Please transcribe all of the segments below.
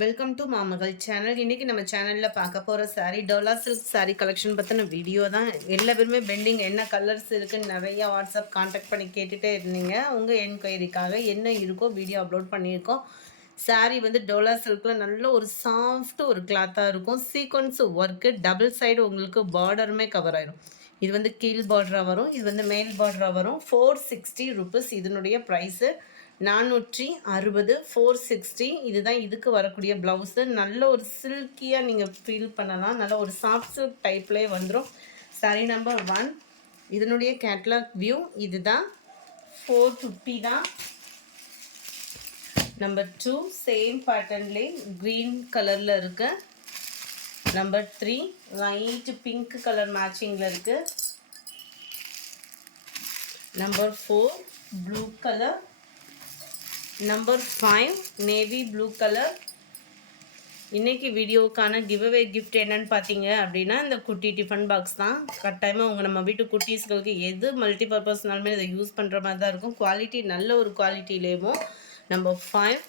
Welcome to மாமகள் channel. இன்றைக்கி நம்ம சேனலில் பார்க்க போகிற சாரீ டோலா சில்க் சாரீ கலெக்ஷன் பற்றின வீடியோ தான். எல்லா பேருமே பெண்டிங் என்ன கலர்ஸ் இருக்குன்னு நிறையா வாட்ஸ்அப் காண்டாக்ட் பண்ணி கேட்டுகிட்டே இருந்தீங்க. உங்கள் என்கொயரிக்காக என்ன இருக்கோ வீடியோ அப்லோட் பண்ணியிருக்கோம். சாரீ வந்து டோலா சில்கில் நல்ல ஒரு சாஃப்ட்டு ஒரு கிளாத்தாக இருக்கும். சீக்வன்ஸ் ஒர்க்கு டபுள் சைடு உங்களுக்கு பார்டருமே கவர் ஆயிடும். இது வந்து கீழ் பார்டராக வரும், இது வந்து மேல் பார்டராக வரும். 460 ருபீஸ் இதனுடைய ப்ரைஸு. 460 460. இதுதான் இதுக்கு வரக்கூடிய ப்ளவுஸு. நல்ல ஒரு சில்கியாக நீங்கள் ஃபீல் பண்ணலாம். நல்ல ஒரு சாஃப்ட் சில்க் டைப்லேயே வந்துடும். சாரீ நம்பர் 1 இதனுடைய கேட்லாக் வியூ இதுதான். 450 தான். நம்பர் 2 சேம் பேட்டர்ன்லேயே க்ரீன் கலரில் இருக்கு. நம்பர் 3 லைட் பிங்க் கலர் மேட்சிங்கில் இருக்குது. Number 4 blue colour. Number 5 navy blue colour. இன்றைக்கி வீடியோக்கான கிவ்அவே கிஃப்ட் என்னன்னு பார்த்தீங்க அப்படின்னா இந்த குட்டி டிஃபன் பாக்ஸ் தான். கட்டாயமாக உங்கள் நம்ம வீட்டு குட்டீஸ்களுக்கு எது மல்டி பர்பஸ்னாலுமே இதை யூஸ் பண்ணுற மாதிரி தான் இருக்கும். குவாலிட்டி நல்ல ஒரு குவாலிட்டிலேயும். நம்பர் 5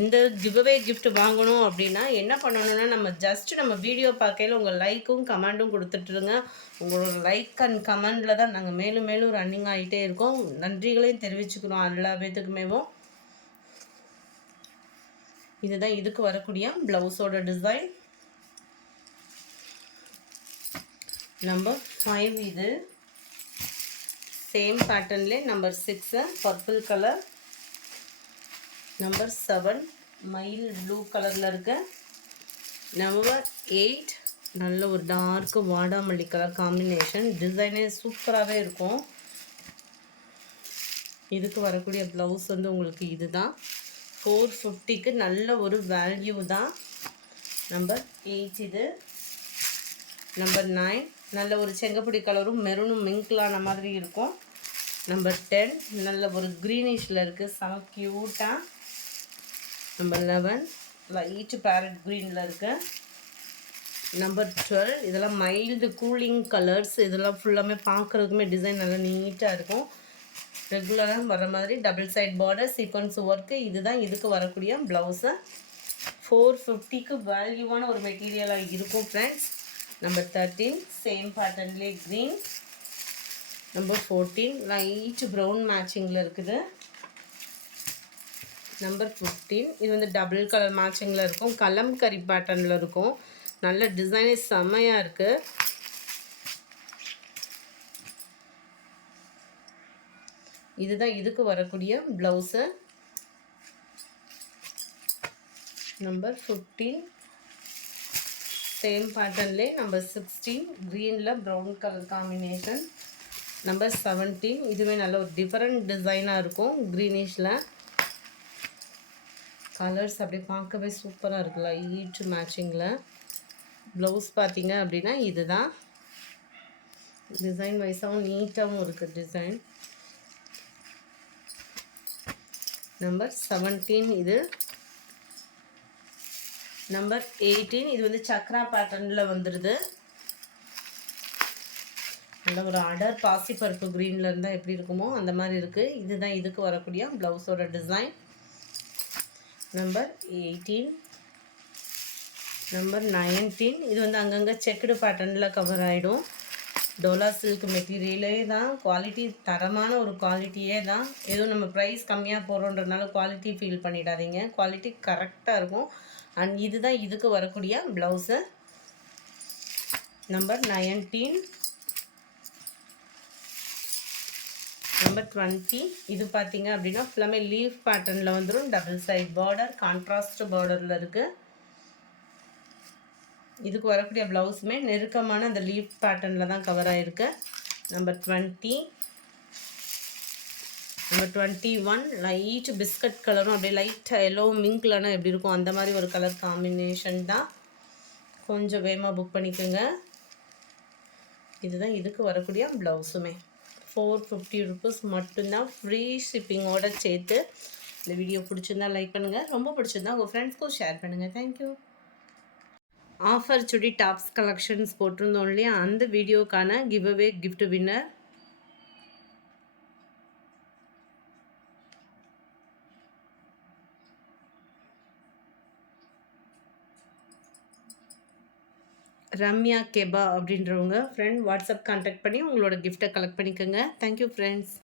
இந்த கிவ்அவே கிஃப்ட் வாங்கணும் அப்படின்னா என்ன பண்ணணும்னா நம்ம வீடியோ பார்க்கையில் உங்கள் லைக்கும் கமெண்டும் கொடுத்துட்ருங்க. உங்களோட லைக் அண்ட் கமெண்டில் தான் நாங்கள் மேலும் மேலும் ரன்னிங் ஆகிட்டே இருக்கோம். நன்றிகளையும் தெரிவிச்சுக்கிறோம் எல்லா பேத்துக்குமேவும். இதுதான் இதுக்கு வரக்கூடிய ப்ளவுஸோட டிசைன். நம்பர் 5 இது சேம் பேட்டர்ன்லே. Number 6 purple colour. நம்பர் 7 மயில் ப்ளூ கலரில் இருக்கு. நம்பர் 8 நல்ல ஒரு டார்க்கு வாடாமல்லி கலர் காம்பினேஷன். டிசைனே சூப்பராகவே இருக்கும். இதுக்கு வரக்கூடிய ப்ளவுஸ் வந்து உங்களுக்கு இதுதான். 450க்கு நல்ல ஒரு வேல்யூ தான். நம்பர் 8 இது. நம்பர் 9 நல்ல ஒரு செங்கப்பொடி கலரும் மெரூனும் மிங்க்லான மாதிரி இருக்கும். நம்பர் 10 நல்ல ஒரு க்ரீனிஷில் இருக்குது, செம க்யூட்டாக. நம்பர் 11 லைட் பேரட் க்ரீனில் இருக்குது. நம்பர் 12 இதெல்லாம் மைல்டு கூலிங் கலர்ஸ். இதெல்லாம் ஃபுல்லாமே பார்க்குறதுக்குமே டிசைன் நல்லா நீட்டாக இருக்கும். ரெகுலராக வர மாதிரி double side border sequence work. இதுதான் இதுக்கு வரக்கூடிய ப்ளவுஸு. 450க்கு வேல்யூவான ஒரு மெட்டீரியலாக இருக்கும் ஃப்ரெண்ட்ஸ். நம்பர் 13 சேம் பேட்டர்ன்லேயே க்ரீன். நம்பர் 14 லைட் ப்ரௌன் மேட்சிங்கில் இருக்குது. நம்பர் 15 இது வந்து டபுள் கலர் மேட்சிங்கில் இருக்கும். கலம்கரி பேட்டர்னில் இருக்கும். நல்ல டிசைனே செம்மையாக இருக்குது. இதுதான் இதுக்கு வரக்கூடிய ப்ளவுஸு. நம்பர் 15 சேம் பேட்டர்ன்லே. நம்பர் 16 க்ரீனில் ப்ரௌன் கலர் காம்பினேஷன். நம்பர் 17 இதுவே நல்ல ஒரு டிஃப்ரெண்ட் டிசைனாக இருக்கும். க்ரீனிஷில் கலர்ஸ் அப்படி பார்க்கவே சூப்பராக இருக்குல்ல, லைட் மேட்சிங்கில். ப்ளவுஸ் பார்த்தீங்க அப்படின்னா இதுதான். டிசைன் வைஸாகவும் நீட்டாகவும் இருக்குது டிசைன். நம்பர் 17 இது. நம்பர் 18 இது வந்து சக்ரா பேட்டர்னில் வந்துடுது. நல்ல ஒரு அடர் பாசிப்பருப்பு க்ரீனில் இருந்தால் எப்படி இருக்குமோ அந்த மாதிரி இருக்குது. இதுதான் இதுக்கு வரக்கூடிய ப்ளவுஸோட டிசைன். நம்பர் 18 நம்பர் 19 இது வந்து அங்கங்கே செக்குடு பேட்டர்னில் கவர் ஆகிடும். டோலா சில்க் மெட்டீரியலே தான். குவாலிட்டி தரமான ஒரு குவாலிட்டியே தான். எதுவும் நம்ம ப்ரைஸ் கம்மியாக போடுறோன்றதுனால குவாலிட்டி ஃபீல் பண்ணிடாதீங்க. குவாலிட்டி கரெக்டாக இருக்கும். அண்ட் இதுதான் இதுக்கு வரக்கூடிய ப்ளவுஸு. நம்பர் 19 நம்பர் 20 இது பார்த்தீங்க அப்படின்னா ஃபுல்லாமே லீஃப் பேட்டர்னில் வந்துடும். டபுள் சைட் பார்டர் கான்ட்ராஸ்ட் பார்டரில் இருக்குது. இதுக்கு வரக்கூடிய ப்ளவுஸுமே நெருக்கமான அந்த லீஃப் பேட்டர்னில் தான் கவர் ஆகிருக்கு. நம்பர் 20 நம்பர் 21 லைட் பிஸ்கட் கலரும் அப்படியே லைட் எல்லோ மிங்க்லனா எப்படி இருக்கும் அந்த மாதிரி ஒரு கலர் காம்பினேஷன் தான். கொஞ்சம் வேகமாக புக் பண்ணிக்கோங்க. இதுதான் இதுக்கு வரக்கூடிய ப்ளவுஸுமே. 450 ருபீஸ் மட்டும்தான், ஃப்ரீ ஷிப்பிங்கோடு சேர்த்து. இந்த வீடியோ பிடிச்சிருந்தா லைக் பண்ணுங்கள், ரொம்ப பிடிச்சிருந்தா உங்கள் ஃப்ரெண்ட்ஸ்க்கும் ஷேர் பண்ணுங்கள். Thank you. Offer chudi tops collections போட்டிருந்தோம் இல்லையா, அந்த வீடியோக்கான கிவ்அவே கிஃப்ட் வின்னர் ரம்யா கெபா அப்படின்றவங்க ஃப்ரெண்ட் வாட்ஸ்அப் கான்டாக்ட் பண்ணி உங்களோட கிஃப்ட்டை கலெக்ட் பண்ணிக்கோங்க. Thank you friends.